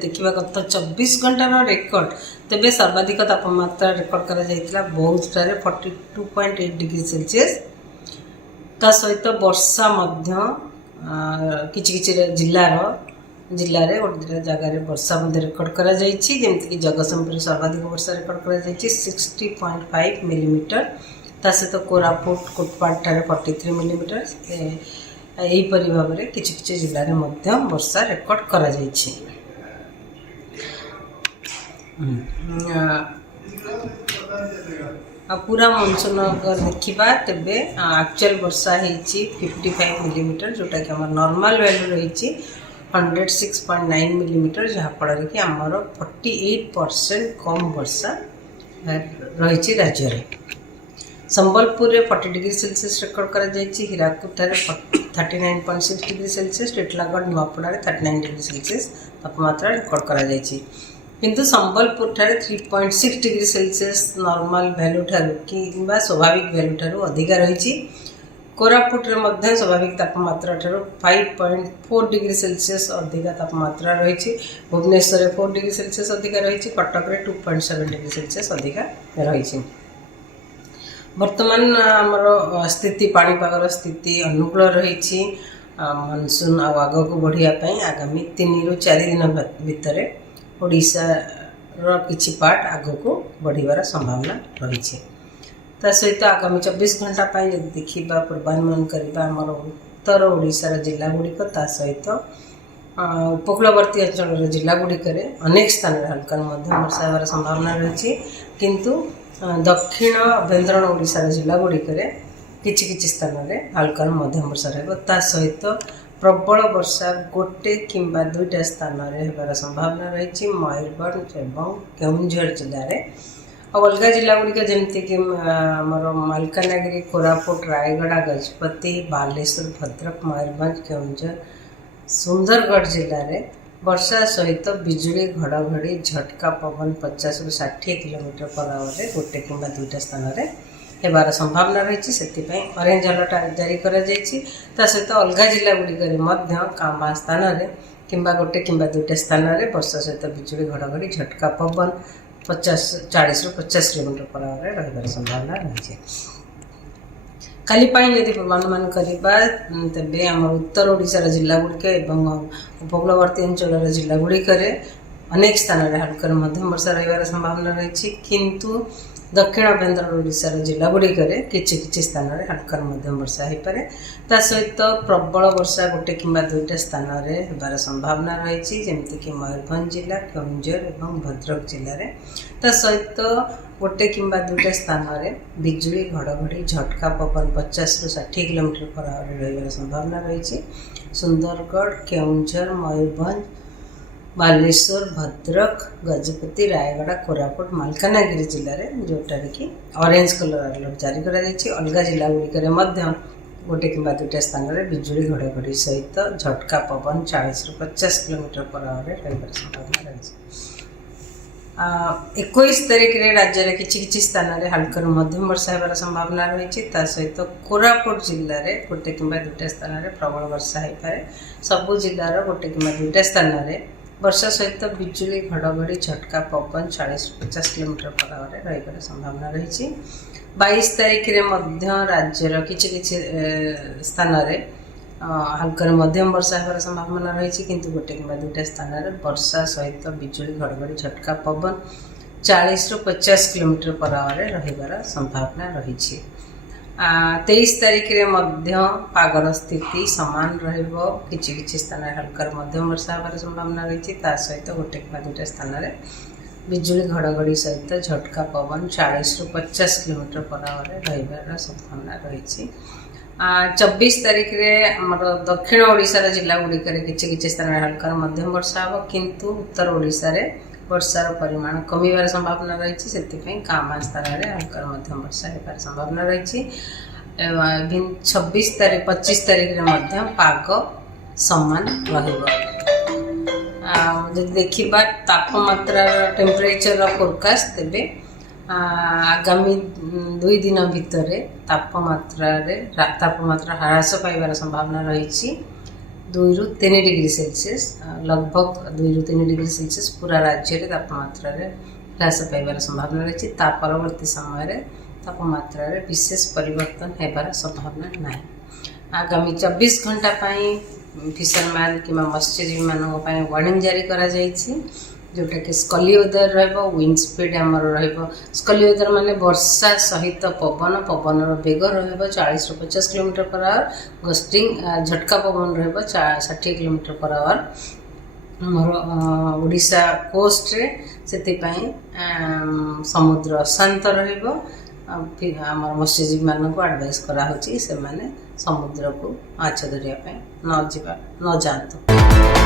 देखा गत 24 घंटार रेकर्ड तेबे सर्वाधिक तापमात्रा रेकर्ड करा बौद्धे 42.8 डिग्री सेल्सियस। ता सहित वर्षा किछि जिल्लार गोटे जगार वर्षा रेकर्ड करा जमीक जगतसिंहपुर सर्वाधिक वर्षा रेकर्ड करा 60.5 मिलीमीटर। ता सहित कोरापुट कोटपाड़ 43 मिलीमीटर। यहीपरि भाव में किछि जिले में वर्षा रेकर्ड करा पूरा मनसून देखा तेबे एक्चुअल वर्षा होती 55 मिलीमीटर जोटा कि आम नॉर्मल वैल्यू रही 106.9 मिलीमीटर जहाँफल कि आमर 48% कम वर्षा रही राज्य में। संबलपुर में 40 डिग्री सेल्सियस रेकर्ड करा Hirakud 39.6 degree Celsius. Titlagarh Nuapada 39 degree Celsius तापमात्रा रेकर्ड करा किंतु Sambalpur 3.6 degree Celsius normal value ठारू कि स्वाभाविक वैल्यू ठारू अधिका रही। कोरापुट में स्वाभाविक तापमात्रा ठारू 5.4 डिग्री सेल्सियस अधिका तापमात्रा रही। भुवनेश्वर 4 डिग्री सेल्सियस अधिका रही। कटक में 2.7 डिग्री सेल्सियस अधिका रही। वर्तमान आमर स्थिति पाणीपागर स्थिति अनुकूल रही। मनसून आग को बढ़ापी आगामी 3 ରୁ 4 दिन भितर ओडिशार किछि पार्ट आग को बढ़िबार संभावना रही। सहित आगामी 24 घंटा जब देखा पूर्वानुमान करवा आमर उत्तर ओडिशार जिलागुड़िक सहित उपकूलवर्ती अंचल जिलागुड़िक अनेक स्थान हल्का मध्यम वर्षा होवार संभावना रही। किंतु दक्षिण अभ्यंतरण ओडिशार जिलागुड़िक किछि स्थान में हल्का मध्यम वर्षा रहा। सहित प्रबल वर्षा गोटे किंबा 2टा स्थान में होबार संभावना रही मयूरभंज एवं केउंझर जिले में। अलग जिलागुड़िक जमीक आमर मालकानगिरी कोरापुट रायगढ़ गजपति बालेश्वर भद्रक मयूरभंज केउंझर सुंदरगढ़ जिले में वर्षा सहित बिजुली घड़घड़ी झटका पवन 50 ରୁ 60 किलोमीटर पर आवर गोटे किंबा 2टा स्थान में होबार संभावना रही। से ऑरेंज अलर्ट जारी करा सहित अलग जिलागुड़िक कामा स्थान में किंबा गोटे किंबा 2टा स्थान में वर्षा सहित बिजुली घड़घड़ी झटका पवन 40 ରୁ 50 किलोमीटर पर आवर रही संभावना रही। काली जदि पूर्वानुमान करवा तेबे आम उत्तर ओडिशार जिलागुड़िक एवं उपकूलवर्ती अंचल जिलागुड़िक अनेक स्थान में हल्का मध्यम वर्षा रही संभावना रही। किंतु दक्षिण अभ्यंतरण ओडिशार जिलागुड़िक किछि स्थान में हल्का मध्यम वर्षा हो पारे। सहित प्रबल वर्षा गोटे किंबा 2टा स्थान में होबार संभावना रही जमीक मयूरभंज जिला केउंझर एवं भद्रक जिले में। सहित गोटे किंबा 2टा स्थान में बिजुली घड़घड़ी झटका पवन 50 ରୁ 60 किलोमीटर पर आवर रही संभावना रही। सुंदरगढ़ केउंझर मयूरभंज बालेश्वर भद्रक गजपति रायगढ़ कोरापुट मालकानगिरी जिले में जोटा कि ऑरेंज कलर अलर्ट जारी करा अलग जिलागुड़िक गोटे किंबा 2टा स्थान में बिजुली घड़घड़ी सहित झटका पवन 40 ରୁ 50 किलोमीटर पर आवर रही संभावना रही। 21 तारीख में राज्य में किछि स्थान में हल्का मध्यम वर्षा होबार संभावना रही। सहित कोरापुट जिले में गोटे किंबा 2टा स्थान में प्रबल वर्षा हो पाए। सबू जिलार गोटे किंबा 2टा स्थान में वर्षा सहित बिजुली घड़घड़ी झटका पवन 40 ରୁ 50 किलोमीटर पर आवर रही संभावना रही। 22 तारीख में राज्यर किछि स्थान में हल्का मध्यम वर्षा होबार संभावना रही। किंतु गोटे किंबा 2टा स्थान में वर्षा सहित बिजुली घड़घड़ी झटका पवन 40 ରୁ 50 किलोमीटर पर आवर रही संभावना रही। 23 तारीख में पागर स्थिति सामान रही स्थान में हल्का मध्यम वर्षा होबार संभावना रही। सहित गोटे किंबा 2टा स्थान में बिजुली घड़घड़ी सहित झटका पवन 40 ରୁ 50 किलोमीटर पर आवर रही संभावना रही। 24 तारीख में आमर दक्षिण ओडिशार जिलागुड़िक किछि स्थान में हल्का मध्यम वर्षा हो। किंतु उत्तर ओडिशा रे वर्षार परिमाण कमिबार संभावना रही। से कामा स्थान में हल्का मध्यम वर्षा होबार संभावना रही। 25 तारीख में पाग समान देखा तापमात्रा टेम्परेचर फोरकास्ट तेबे आगामी 2 दिन भितर तापमात्रा ह्रास पाइबार संभावना रही। 2 ରୁ 3 डिग्री सेल्सियस लगभग 2 ରୁ 3 डिग्री सेल्सियस पूरा राज्य रे तापमात्रा रे ह्रास पाइबार संभावना रही। ता परवर्ती समय रे तापमात्रा रे विशेष परिवर्तन हेबार संभावना नहीं। आगामी 24 घंटा पाई फिशरमैन कि मत्स्यजीवी मानक पाई वार्निंग जारी करा जायछि, जोटा कि स्कली वेदर रहबो, विंड स्पीड हमर रहबो। स्कली वेदर माने वर्षा सहित पवन बेग रहबो 40 ରୁ 50 किलोमीटर पर आवर, गस्टिंग झटका पवन रहबो 60 किलोमीटर पर आवर हमर ओडिशा कोस्ट रे। सेति पाई समुद्र शांत रहबो। हमर मत्स्यजीवी मानक एडवाइस करा होछि से माने समुद्र को माछ धरिया पे न जातु।